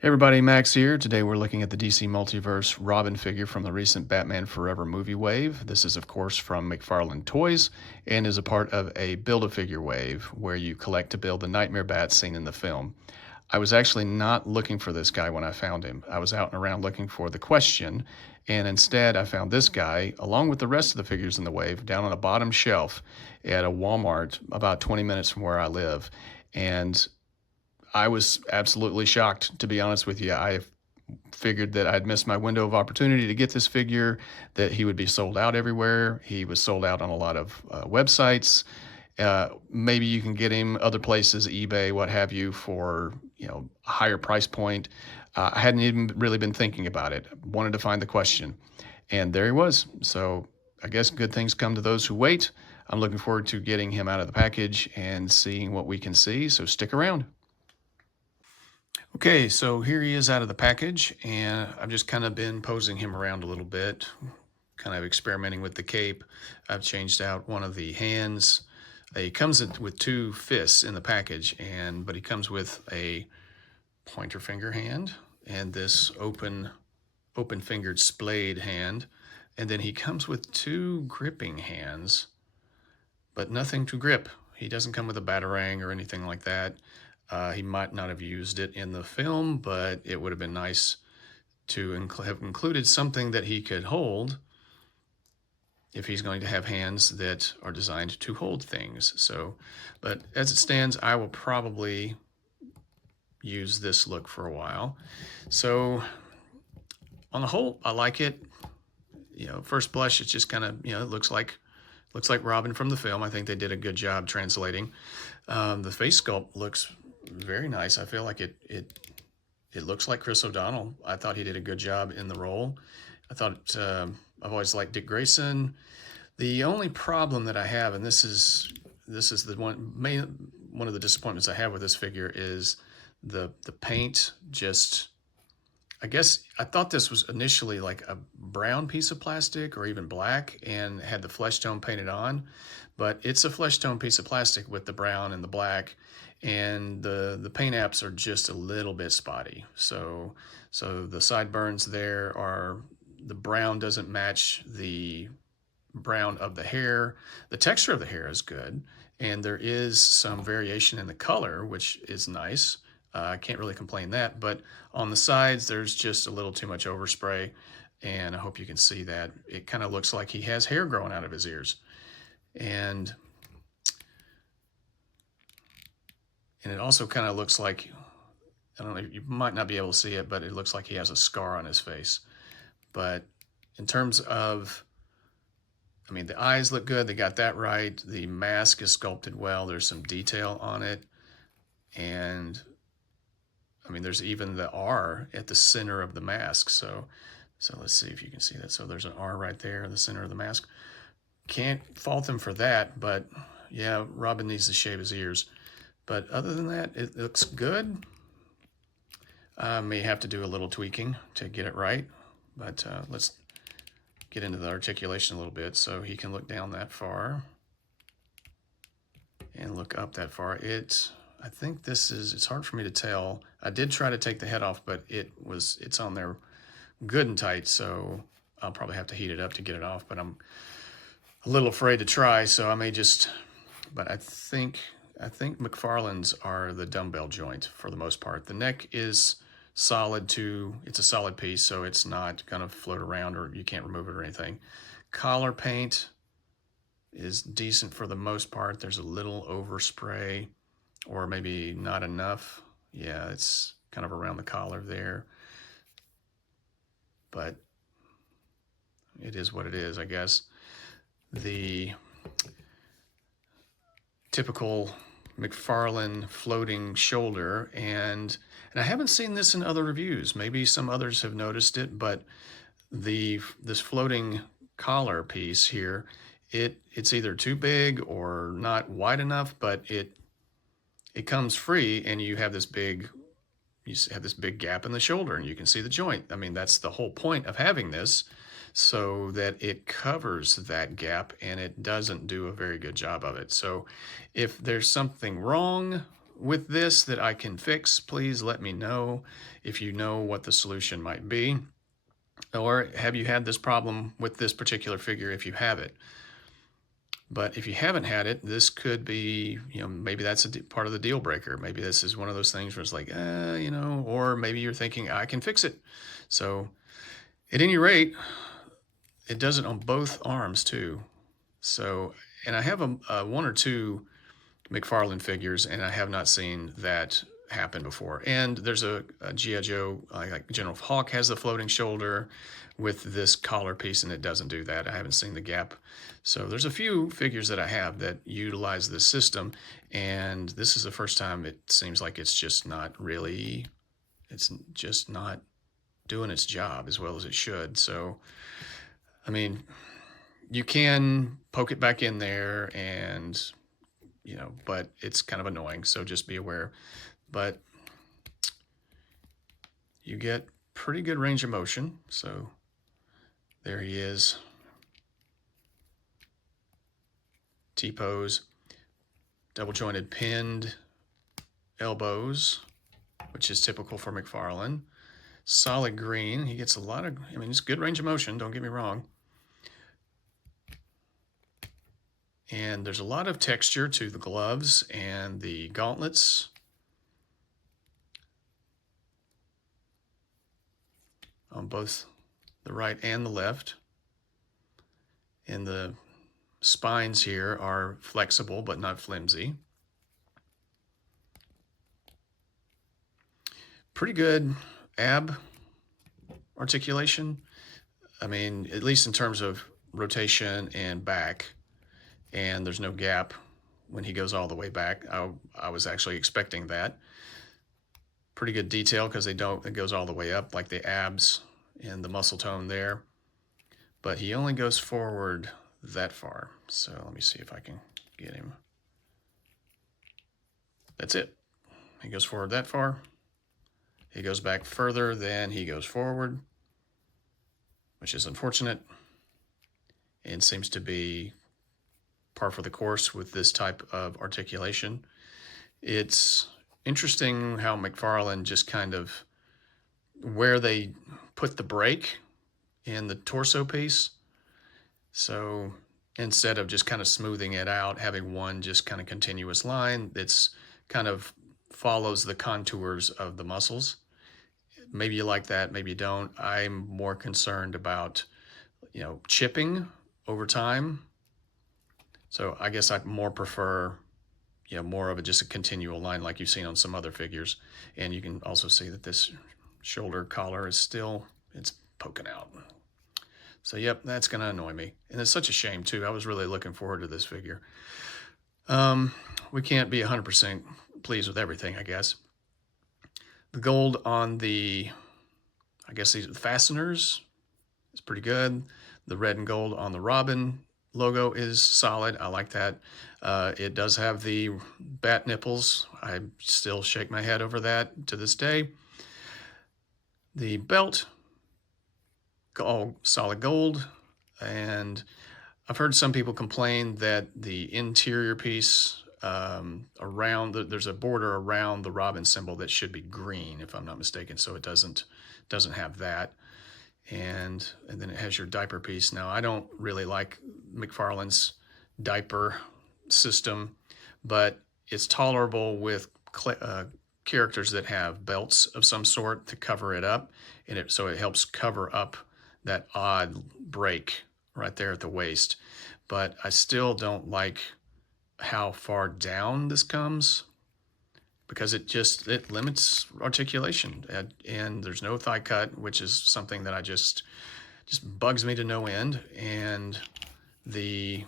Hey everybody, Max here. Today we're looking at the DC Multiverse Robin figure from the recent Batman Forever movie wave. This is, of course, from McFarlane Toys and is a part of a Build-A-Figure wave where you collect to build the Nightmare Bat seen in the film. I was actually not looking for this guy when I found him. I was out and around looking for the Question, and instead I found this guy, along with the rest of the figures in the wave, down on a bottom shelf at a Walmart about 20 minutes from where I live. And I was absolutely shocked, to be honest with you. I figured that I'd missed my window of opportunity to get this figure, that he would be sold out everywhere. He was sold out on a lot of websites. Maybe you can get him other places, eBay, what have you, for a higher price point. I hadn't even really been thinking about it. Wanted to find the Question, and there he was. So I guess good things come to those who wait. I'm looking forward to getting him out of the package and seeing what we can see. So stick around. Okay, so here he is out of the package, and I've just kind of been posing him around a little bit, kind of experimenting with the cape. I've changed out one of the hands. He comes with two fists in the package, but he comes with a pointer finger hand and this open-fingered splayed hand, and then he comes with two gripping hands, but nothing to grip. He doesn't come with a batarang or anything like that. He might not have used it in the film, but it would have been nice to have included something that he could hold if he's going to have hands that are designed to hold things. So, but as it stands, I will probably use this look for a while. So on the whole, I like it. First blush, it's just kind of, it looks like Robin from the film. I think they did a good job translating. The face sculpt looks very nice. I feel like it looks like Chris O'Donnell. I thought he did a good job in the role. I thought I've always liked Dick Grayson. The only problem that I have, and this is the one of the disappointments I have with this figure, is the paint. Just, I guess I thought this was initially like a brown piece of plastic or even black and had the flesh tone painted on, but it's a flesh tone piece of plastic with the brown and the black, and the paint apps are just a little bit spotty. So the sideburns there are, the brown doesn't match the brown of the hair. The texture of the hair is good, and there is some variation in the color, which is nice. I can't really complain that, but on the sides, there's just a little too much overspray, and I hope you can see that. It kind of looks like he has hair growing out of his ears. And it also kind of looks like, I don't know, you might not be able to see it, but it looks like he has a scar on his face. But in terms of, the eyes look good. They got that right. The mask is sculpted well. There's some detail on it. And there's even the R at the center of the mask. So let's see if you can see that. So there's an R right there in the center of the mask. Can't fault him for that, but yeah, Robin needs to shave his ears. But other than that, it looks good. I may have to do a little tweaking to get it right, but let's get into the articulation a little bit. So he can look down that far and look up that far. I think it's hard for me to tell. I did try to take the head off, but it's on there good and tight, so I'll probably have to heat it up to get it off, but I'm a little afraid to try, so I may just, but I think McFarlane's are the dumbbell joint for the most part. The neck is solid too. It's a solid piece, so it's not going to float around or you can't remove it or anything. Collar paint is decent for the most part. There's a little overspray, or maybe not enough. Yeah, it's kind of around the collar there. But it is what it is, I guess. The typical McFarlane floating shoulder, and I haven't seen this in other reviews. Maybe some others have noticed it, but this floating collar piece here, it's either too big or not wide enough, but it comes free, and you have this big gap in the shoulder, and you can see the joint. That's the whole point of having this, so that it covers that gap, and it doesn't do a very good job of it. So if there's something wrong with this that I can fix, please let me know if you know what the solution might be. Or have you had this problem with this particular figure if you have it? But if you haven't had it, this could be, maybe that's a part of the deal breaker. Maybe this is one of those things where it's like, or maybe you're thinking, I can fix it. So at any rate, it does it on both arms too. So, and I have one or two McFarlane figures, and I have not seen that happen before. And there's a G.I. Joe, like General Hawk has the floating shoulder with this collar piece, and it doesn't do that. I haven't seen the gap. So there's a few figures that I have that utilize this system, and this is the first time it seems like it's just not doing its job as well as it should. So, I mean, you can poke it back in there and, but it's kind of annoying. So just be aware. But you get pretty good range of motion. So there he is. T-pose, double jointed pinned elbows, which is typical for McFarlane. Solid green. He gets a lot of, it's good range of motion, don't get me wrong. And there's a lot of texture to the gloves and the gauntlets. On both the right and the left. And the spines here are flexible but not flimsy. Pretty good ab articulation. At least in terms of rotation and back. And there's no gap when he goes all the way back. I was actually expecting that. Pretty good detail because it goes all the way up, like the abs and the muscle tone there. But he only goes forward that far. So let me see if I can get him. That's it. He goes forward that far. He goes back further than he goes forward, which is unfortunate and seems to be par for the course with this type of articulation. It's interesting how McFarlane just kind of, where they put the break in the torso piece. So instead of just kind of smoothing it out, having one just kind of continuous line, it's kind of follows the contours of the muscles. Maybe you like that, maybe you don't. I'm more concerned about, chipping over time. So I guess I more prefer, more of just a continual line like you've seen on some other figures. And you can also see that this shoulder collar is still, it's poking out. So yep, that's gonna annoy me. And it's such a shame too. I was really looking forward to this figure. We can't be 100% pleased with everything, I guess. The gold on the, I guess these are the fasteners, is pretty good. The red and gold on the Robin logo is solid. I like that. It does have the bat nipples. I still shake my head over that to this day. The belt, all solid gold. And I've heard some people complain that the interior piece around, there's a border around the Robin symbol that should be green, if I'm not mistaken. So it doesn't have that. And then it has your diaper piece. Now, I don't really like McFarlane's diaper system, but it's tolerable with characters that have belts of some sort to cover it up, and so it helps cover up that odd break right there at the waist. But I still don't like how far down this comes, because it limits articulation, and there's no thigh cut, which is something that I just bugs me to no end. And the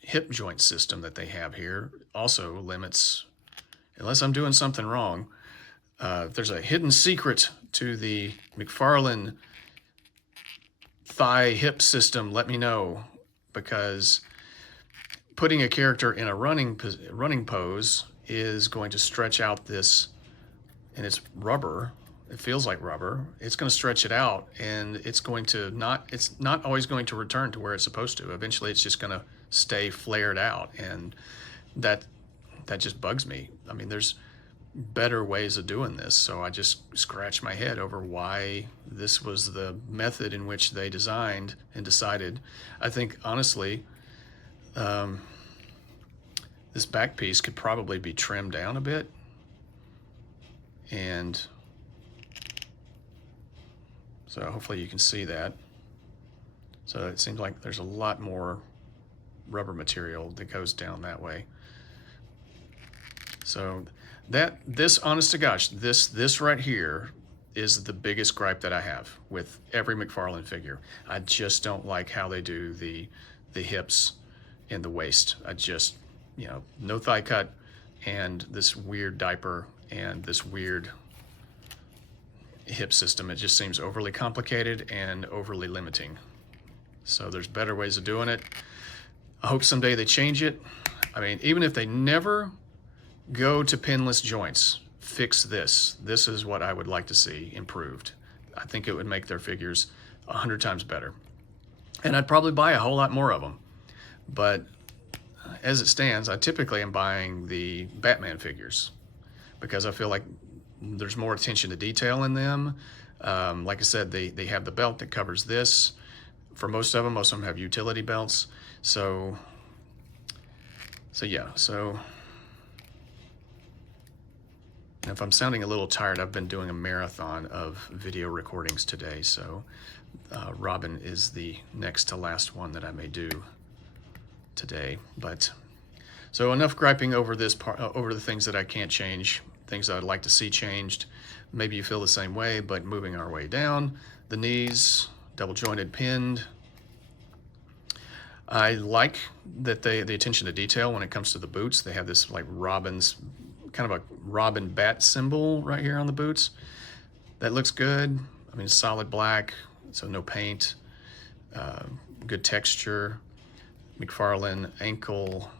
hip joint system that they have here also limits, unless I'm doing something wrong. If there's a hidden secret to the McFarlane thigh hip system, let me know, because putting a character in a running pose is going to stretch out this, and it's rubber. It feels like rubber. It's going to stretch it out, and it's not always going to return to where it's supposed to. Eventually, it's just going to stay flared out, and that that just bugs me. I mean, there's better ways of doing this, so I just scratch my head over why this was the method in which they designed and decided. I think, honestly, this back piece could probably be trimmed down a bit, and so hopefully you can see that. So it seems like there's a lot more rubber material that goes down that way. So this, honest to gosh, this right here is the biggest gripe that I have with every McFarlane figure. I just don't like how they do the hips and the waist. I just, you know, no thigh cut and this weird diaper and this weird hip system. It just seems overly complicated and overly limiting. So there's better ways of doing it. I hope someday they change it. I mean, even if they never go to pinless joints, fix this. This is what I would like to see improved. I think it would make their figures 100 times better. And I'd probably buy a whole lot more of them. But as it stands, I typically am buying the Batman figures because I feel like there's more attention to detail in them. Like I said, they have the belt that covers this. For most of them have utility belts. So yeah, so if I'm sounding a little tired, I've been doing a marathon of video recordings today. So Robin is the next to last one that I may do today. But so enough griping over this part, over the things that I can't change, things that I'd like to see changed. Maybe you feel the same way, but moving our way down, the knees, double jointed pinned. I like that the attention to detail when it comes to the boots. They have this like Robin's, kind of a Robin bat symbol right here on the boots. That looks good. I mean, solid black, so no paint, good texture. McFarlane ankle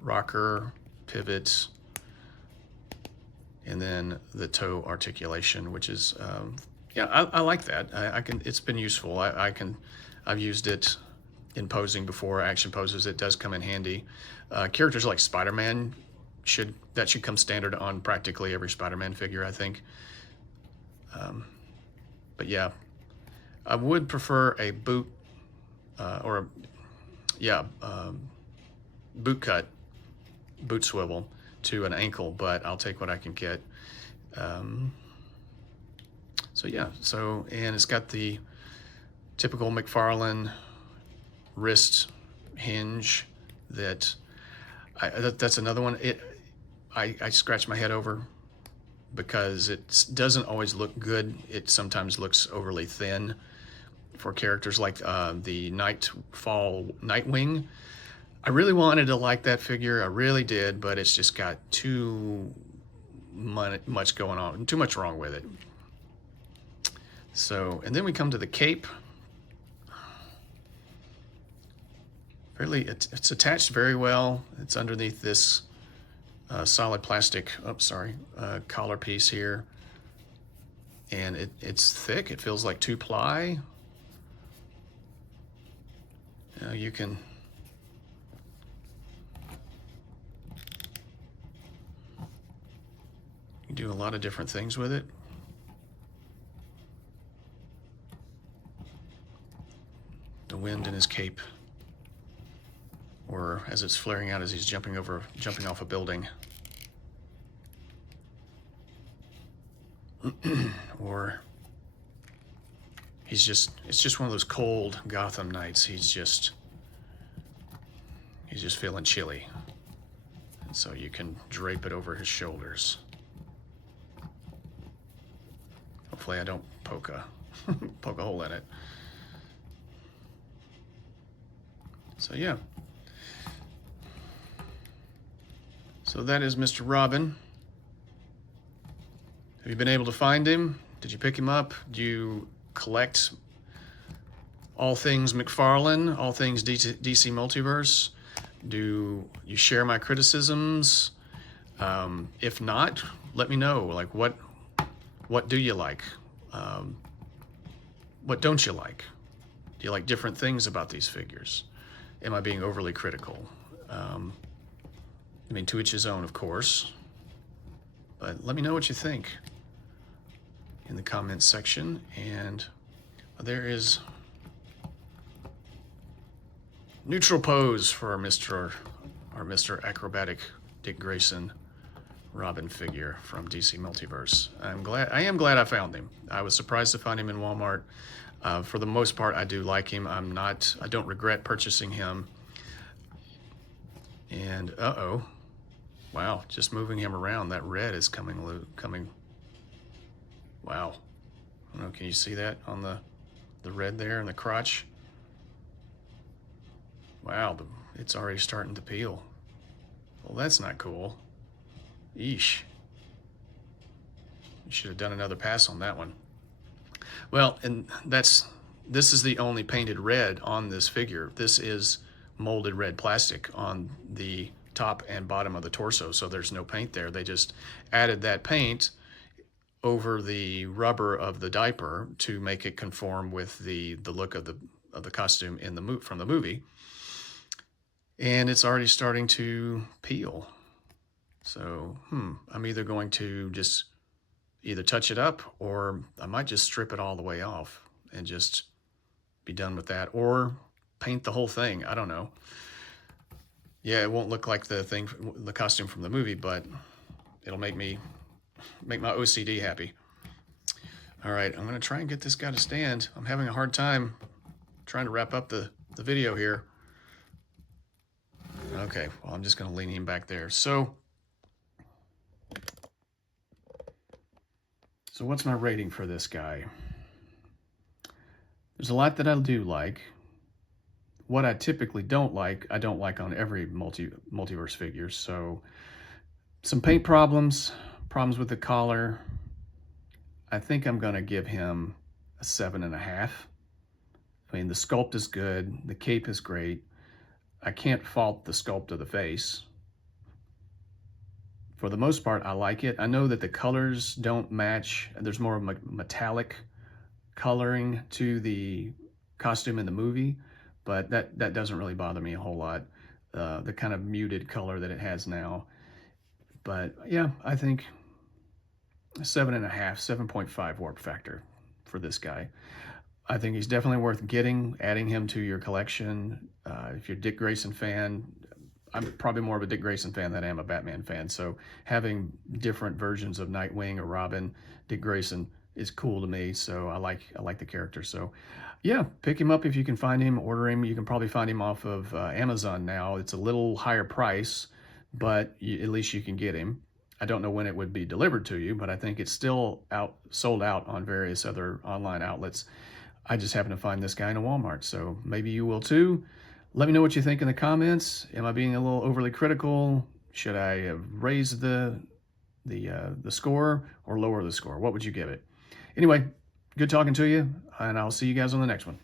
rocker, pivots, and then the toe articulation, which is, yeah, I like that. I can, it's been useful. I've used it in posing before, action poses. It does come in handy. Characters like Spider-Man, should come standard on practically every Spider-Man figure, I think. But yeah, I would prefer a boot, boot cut, boot swivel to an ankle, but I'll take what I can get. So yeah, and it's got the typical McFarlane wrist hinge that's another one. I scratch my head over because it doesn't always look good. It sometimes looks overly thin for characters like the Nightwing. I really wanted to like that figure, I really did, but it's just got too much going on, too much wrong with it. So, and then we come to the cape. It's attached very well. It's underneath this solid plastic, collar piece here. And it's thick, it feels like 2-ply. You can do a lot of different things with it. The wind in his cape, or as it's flaring out as he's jumping off a building. Or it's just one of those cold Gotham nights. He's just feeling chilly. And so you can drape it over his shoulders. Hopefully I don't poke a hole in it. So yeah. So that is Mr. Robin. Have you been able to find him? Did you pick him up? Do you collect all things McFarlane, all things DC Multiverse? Do you share my criticisms? If not, let me know. Like, what do you like? What don't you like? Do you like different things about these figures? Am I being overly critical? I mean, to each his own, of course. But let me know what you think in the comments section. And there is neutral pose for our Mr. Acrobatic Dick Grayson Robin figure from DC Multiverse. I am glad I found him. I was surprised to find him in Walmart. For the most part, I do like him. I don't regret purchasing him. And wow, just moving him around, that red is coming. Wow. I don't know, can you see that on the red there in the crotch? Wow, it's already starting to peel. Well, that's not cool. Yeesh. You should have done another pass on that one. Well, and this is the only painted red on this figure. This is molded red plastic on the top and bottom of the torso, so there's no paint there. They just added that paint over the rubber of the diaper to make it conform with the look of the costume from the movie. And it's already starting to peel. So, I'm either going to just either touch it up, or I might just strip it all the way off and just be done with that, or paint the whole thing. I don't know. Yeah, it won't look like the costume from the movie, but it'll make my OCD happy. All right, I'm gonna try and get this guy to stand. I'm having a hard time trying to wrap up the video here. Okay, well, I'm just gonna lean him back there. So what's my rating for this guy? There's a lot that I do like. What I typically don't like, I don't like on every multiverse figure. So some paint problems with the collar. I think I'm gonna give him a 7.5. I mean, the sculpt is good, the cape is great. I can't fault the sculpt of the face. For the most part, I like it. I know that the colors don't match. There's more metallic coloring to the costume in the movie, but that doesn't really bother me a whole lot. The kind of muted color that it has now. But yeah, I think 7.5, 7.5 warp factor for this guy. I think he's definitely worth adding him to your collection. If you're a Dick Grayson fan, I'm probably more of a Dick Grayson fan than I am a Batman fan. So having different versions of Nightwing or Robin, Dick Grayson is cool to me. So I like the character. So yeah, pick him up if you can find him, order him. You can probably find him off of Amazon now. It's a little higher price, but at least you can get him. I don't know when it would be delivered to you, but I think it's still sold out on various other online outlets. I just happen to find this guy in a Walmart, so maybe you will too. Let me know what you think in the comments. Am I being a little overly critical? Should I raise the score or lower the score? What would you give it? Anyway, good talking to you, and I'll see you guys on the next one.